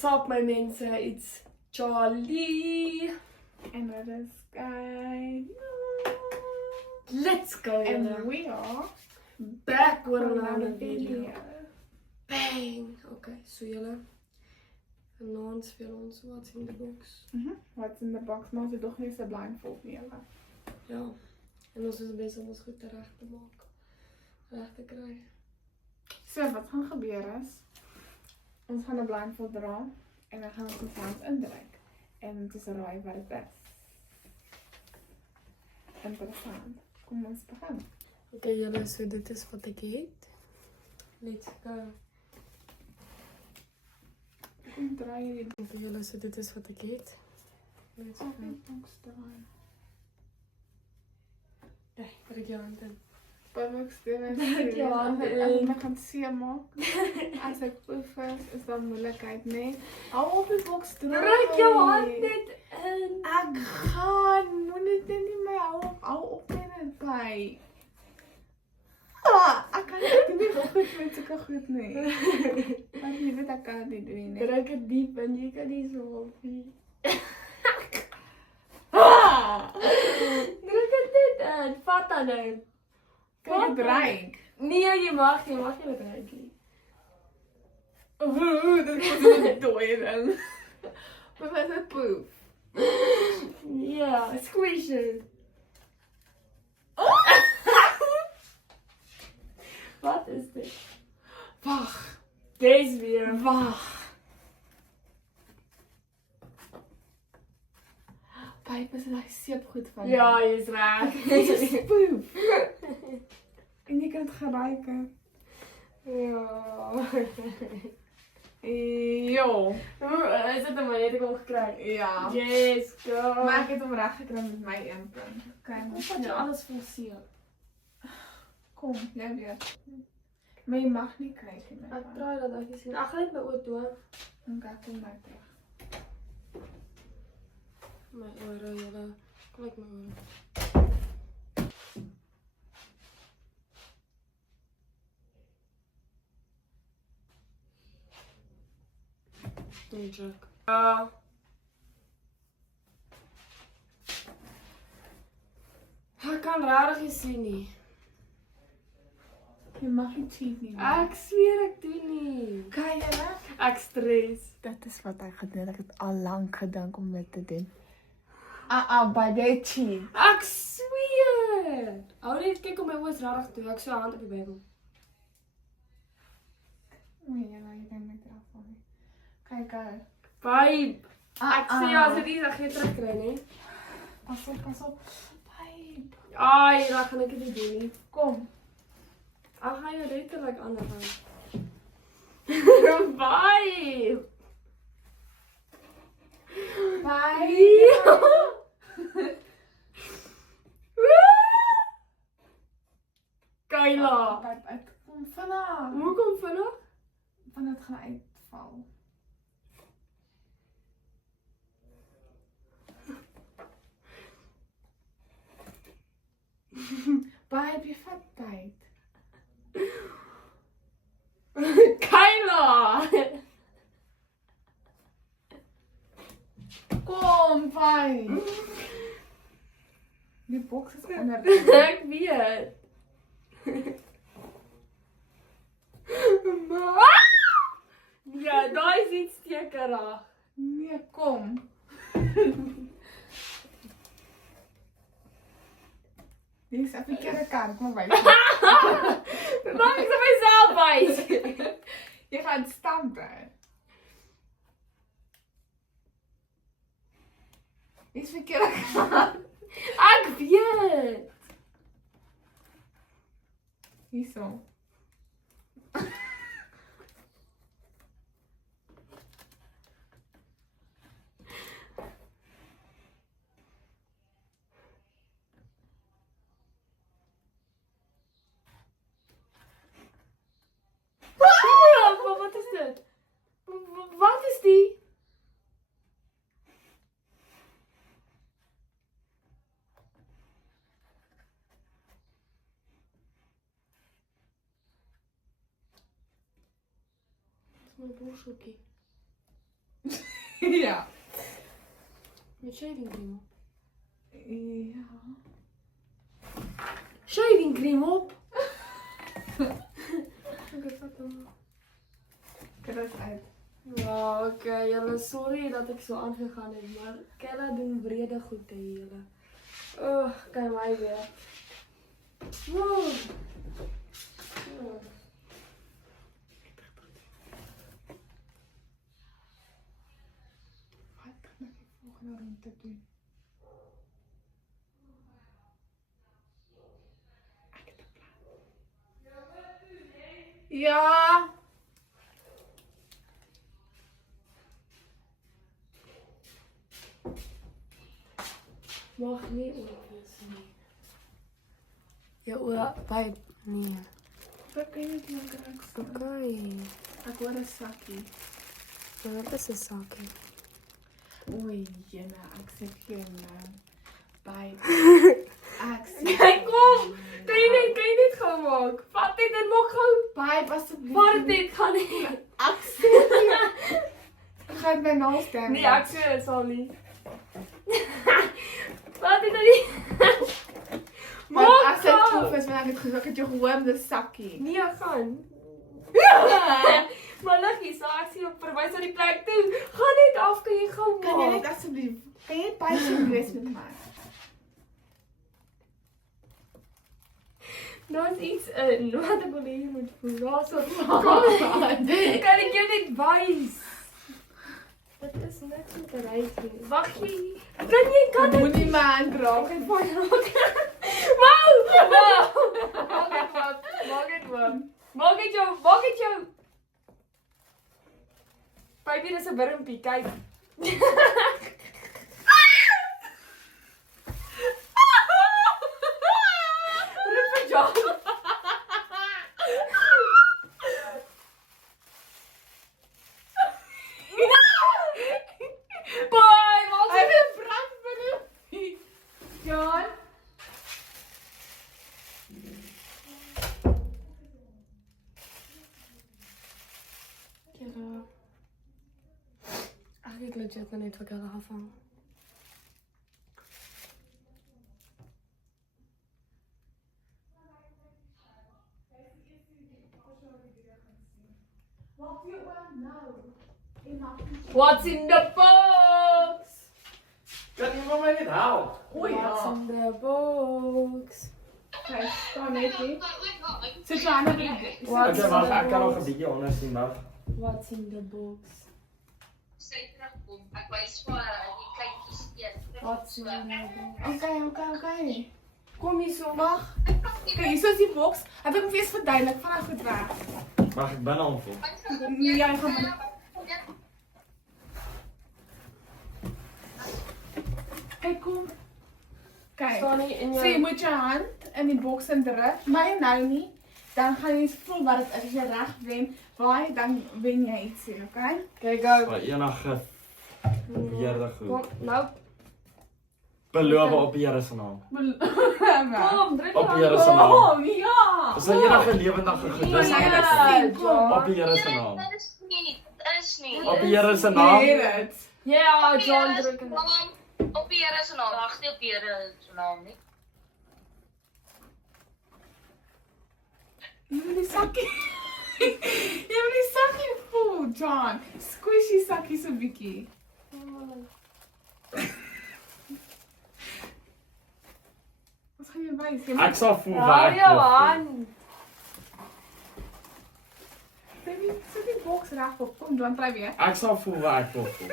What's up my mense, it's Charlie. And that is Sky. Let's go And julle. we are Back with on another another video. video. Bang! Okay, so julle. Vanaand speel ons What's in the Box. What's in the box? Maar ze toch niet zo blindfold nemen. Ja. En ons is bezig om ons goed terecht te maken. Recht te krijgen. So, wat gaan gebeuren is, ons gaan een blindfold dra en dan gaan we ons hand indruk. En het is raai wat het is. Interessant. Kom ons beginnen. Okay, julle, so dit is wat ek het. Let's go. Kom draai die Okay, julle, so dit is wat ek het. Let's go. box draaien. Nee, druk jou hand in. Box draaien. Druk jou hand Als in. ik me gaan seer maak, als ik proef is dat moeilijkheid. Nee. Hou op die box draaien. Druk jou hand net in. Ek gaan, moet dit nie my hou op net by. Ek kan nie goed met sulke goed nie. Want jy weet ek kan dit nie doen nie. Druk het diep en jy kan nie so op nie. Druk het net in. Vat dan nou. Kan jy bereik? Nee, jy mag nie bereik nie. Dit is 'n dooie ding. Maar wat is 'n poef? Ja, squish it. Wat is dit? Wag, Deze weer. wag. Pyp is daai seepgoed van. Ja, jy is reg. Dit is poef. En jy kan dit gebruik. Ja. Jo. Is dit 'n manier ek hom gekry? Ja. Yes, go. Maar ek het hom reg gekry met my imprint. Okay, Hoe vat jy alles forceer? kom, jy weet. Maar jy mag nie kyk nie. Ek probeer dat ek sien. Ag, net my oë toe. Okay, kom nou terug. My ore, julle. Kyk my ore. Nee, joke. Ja. Ek kan rarig nie sien nie. Jy mag nie cheat nie. Ek sweer ek doen nie. Kyk jy. Ek stres. Dit is wat ek gedoen. Ek het al lank gedink om dit te doen. By die cheat. Ek sweer. Hou net kyk om my oë is rarig toe. Ek so 'n hand op die Bybel. Nee, jy kan my terug van nie. Kyk gou. Pyp. Ek sê as dit nie dan gaan jy terugkry nie. Pas op. Pyp. Ai, dan gaan ek dit nie doen nie. Kom. Ek gaan jou letterlik aanhou. Pyp. Pyp. Kyla. Pyp uit. Kom vanaf. Hoe kom vinnig? Want dit gaan uitval. Pyp, jy vat tyd. Kyla. Kom, Pyp. Die boks is onder. Ek weet. Ja, daai is iets stekerig. Nee, kom. Dit is 'n verkeerde kant, kom by. Mag ek vir myself wys? Jy gaan stamp. Dit is verkeerde kant. Ek weet. Hierso. Wat is dit? Wat is die? mijn borsthoekje. Ja. Met shaving cream op. Ja. Shaving cream op! Oké, vat hem. Kijk dat uit. Ja, oké, julle, sorry dat ik zo aangegaan heb, maar Kella doen vrede goed hè, julle. Oh, kijk mij weer. Wow. Oh. Wat kan ik de volgende ronde doen? Ik heb een plan. Ja. Mag niet oplezen, nee. Ja, oeh, bij, nee. Wat kan je niet doen? Oké. Ik hoor een zakje. Wat is een zakje? Oei, jena, ik zeg geen bij. Kijk, kom! Kan je niet gewoon maken? Vat dit en mag gewoon. Bij, alsjeblieft. Vat dit, ga niet. Actie. Ik ga het bij nul stemmen. Nee, actie, het zal niet. Vat dit dan niet. Maar Mag als het gewoon. troef is, dan heb ik gezegd dat je gewoon de zakje. Nee, gaan. Maar lucky, zo actie op verwijs naar die plek toe. Ga niet af, kan je gewoon Kan jij maken. niet alsjeblieft? Kan je het bij zijn rest met mij? Nou is iets wat ik alleen moet verrassen. Kom. Kan ik je niet wijs? Het is net zo te rijden. Wacht je? Kan Ik moet het? niet meer aandragen. Wow! Maak het jou. Baby, dit is een wurmpie, kijk. Roep het jou. Bye, wat Hij heeft een brand binnen. Jan. Eigenlijk legit nog niet wat ik had afhangen. Wat je nou? What's in the box? Kan iemand mij dit halen? Oei, What's ja. in the box? Kijk, kan net niet. Zit je aan het doen? What's Oké, wacht, in the ik kan nog een box? beetje onder zien, wacht. What's in the box? Sy terugkom. Ek wys vir haar die kleintjies eet. What's in the box? Oké. Kom hier zo. Wacht. Kijk, hier is die box. Heb ik hem weer eens verduidelijk. Vanaf goed waar. Wacht, ik ben al vol. Nee, jij gaat maar. Kijk, kom. Kijk. Sta niet in So, je je... moet je hand in die box indruk. Maar je nou niet. Dan ga je eens voelen wat het is. Als je recht wint, waai, dan win jij iets in, oké? Kijk uit. Maar enige verjaardag goed. Kom, nou. Beloven op Here se naam. Kom, druk Op je Here hand. se naam. Kom, ja. Is er enige lewendige goed? Ja, Dis ja, enige. ja. Kom. Op Here se naam. Dit is nie. Dit is nie. Op Here se Nee, naam. het. Ja, Op die John, Here se druk hem. naam. Op die Here se naam. Wag, nie op die Here se naam nie. Je wil die zakje. Je wil die zakje voel, John. Squish die zakje zo'n beetje. Wat ga je wijzen? Ek sal voel Hou waar ek jou wil voel. aan. Zet die box recht op. Kom, John, try weer. Ek sal voel waar ek wil voel.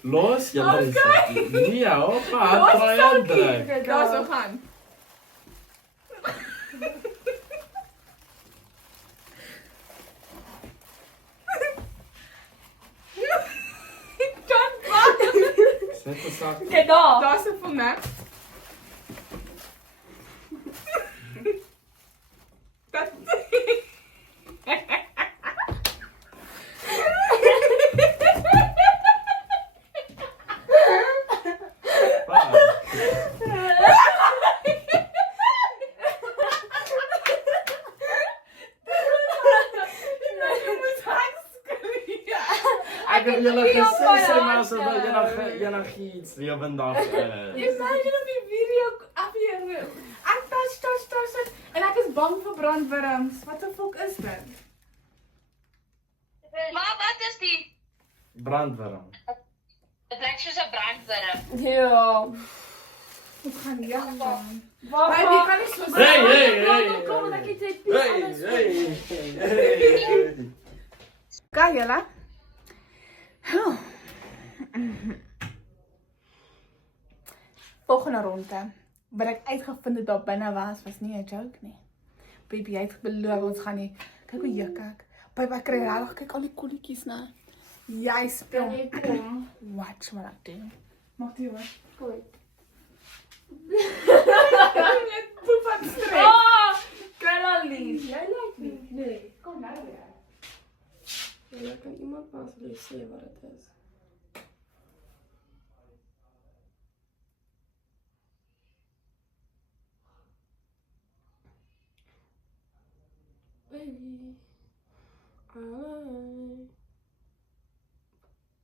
Los julle die sakkie. Nee, hoppa, Los die draai en sakkie. druk. Daar zo gaan. John, wat? Zet de sak. Kijk daar. Daar is het voor mij. Dat... Ik ek het julle gesê sê maar sodat julle iets lewendig is. Imagine op die video af hier. Ek touch en ek is bang vir brandwurms. Wat 'n fok is dit? Maar wat is die? Brandwurm. Het lijkt soos 'n brandwurm. Ja. Ons gaan hier gaan. Wat? Maar die kan nie so Hey. Kom, ek het dit Hey. Kan julle? Volgende ronde. Wat ek uitgevind het daar binne was nie 'n joke nie. Baby, jy het beloof ons gaan nie. Kyk hoe juk ek. Baby, ek kry regtig kyk al die kolletjies na. Jy speel. Kan jy kom? Watch what I do. Mag jy hoor? Kom. Net poep van stres. Ah! Kan al lief. Jy lyk nie. Nee. Kom nou weer. Ja, kan iemand maar asseblief sê wat dit is? Baby.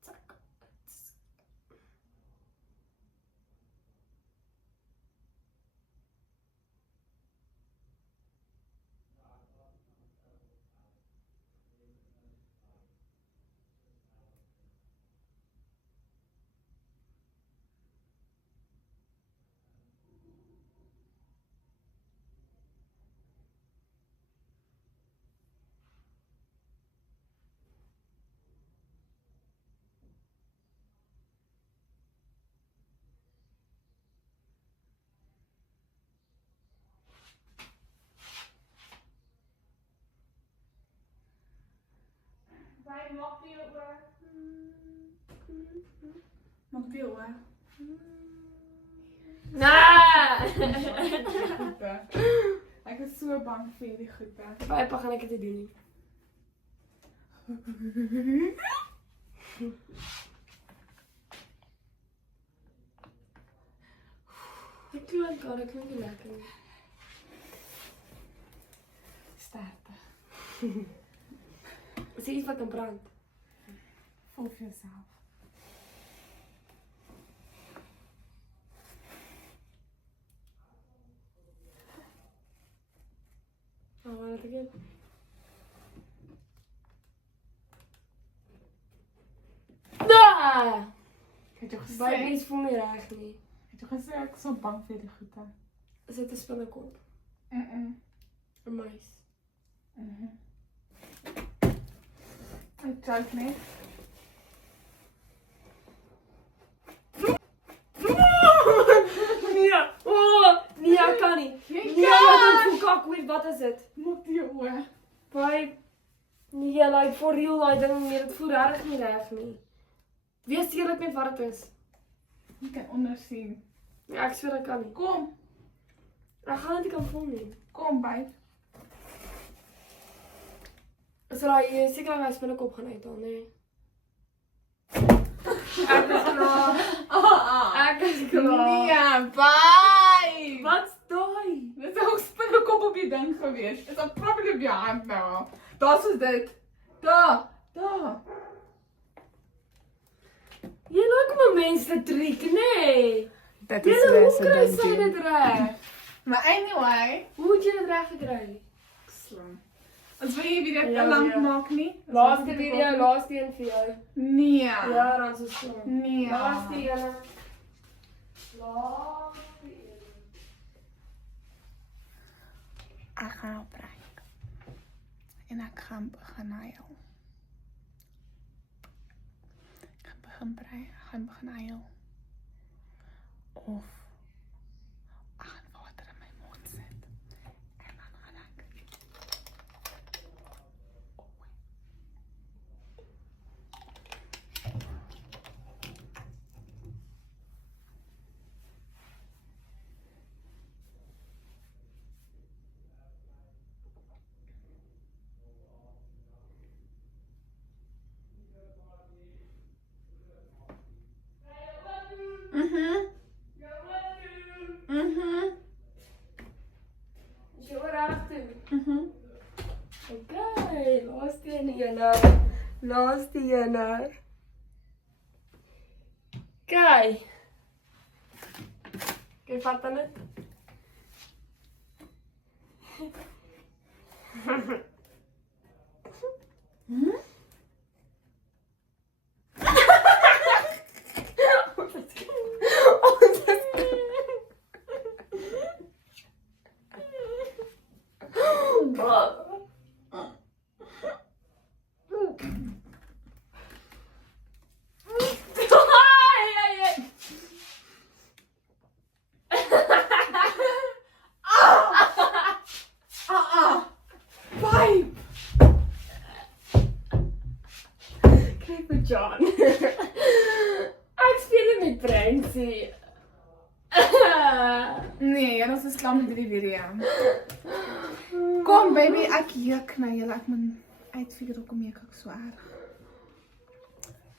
Zack. Vai, maak die oor. Maak die oor. Nee! Ek is so bang vir die goede. Baie pa gaan ek dit doen nie. Ek klink al, ek klink nie lekker nie. Sterkte. Is er iets wat kan brand? Voel vir jouself. Oh, wat het ek het? Nee! Het jy gesê? Baie mens voel nie reg nie. Het jy gesê ek is so bang vir die goede? Is dit 'n spinnekop? 'n Muis? Ek joke nie. Nee! Oh! Nee, ek kan nie. Nee, wat 'n fokak, weet wat is dit? Maak die oor. Baie nee, like for real, daai ding nee, dit voel regtig nie reg nie. Wees eerlik met wat dit is. Jy kan ondersien. Nee, ek swer ek kan nie. Kom, Ek gaan dit nie kan voel nie. kom by. So daai seker my spinnekop gaan uithaal, nee. Ek is klaar. Ek is klaar. Nee, by. Wat's daai? Dit is ook spinnekop op die ding gewees. Is dat probably op jou hand nou. Daar's is dit. Daar. Jy lyk om 'n mens te triek, nee. Dit Jy hoe kry sy dit reg? Maar anyway, Hoe het jy dit reg gekry? slim. As wil jy weer te Ja, lank ja. maak nie? Laaste video, laaste een vir jou. Nee. Ja, dan so slim. Nee. Laaste een. Laaste een. Ek gaan opbreek. En ek gaan begin huil. Ek gaan begin brei, ek gaan begin huil. Of ek gaan water in my mond sit. En dan gaan ek. Is jy oor reg toe? Okay, laaste een. Laaste een. Kyk. Kyk, vat dan dit. Babe. Kyk vir John. Ek speel met Prinsie. Nee, jy is klaar met die video. Kom baby, ek juk na julle. Ek moet uitfigure hoekom juk ek so erg.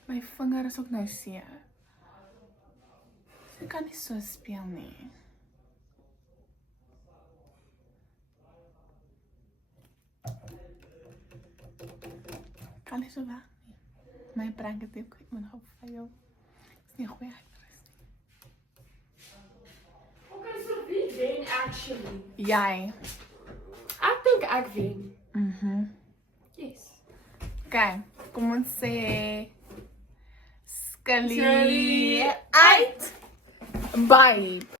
My vinger is ook nou seer. Ek kan nie so speel nie. Kan nie so weg nie. My prank het ook moet hou vir jou. Is nie 'n goeie actress nie. Okay, so wie wen actually? Jy. Ek dink ek wen. Yes. Okay, kom ons sê Skilly Skilly uit. Bye.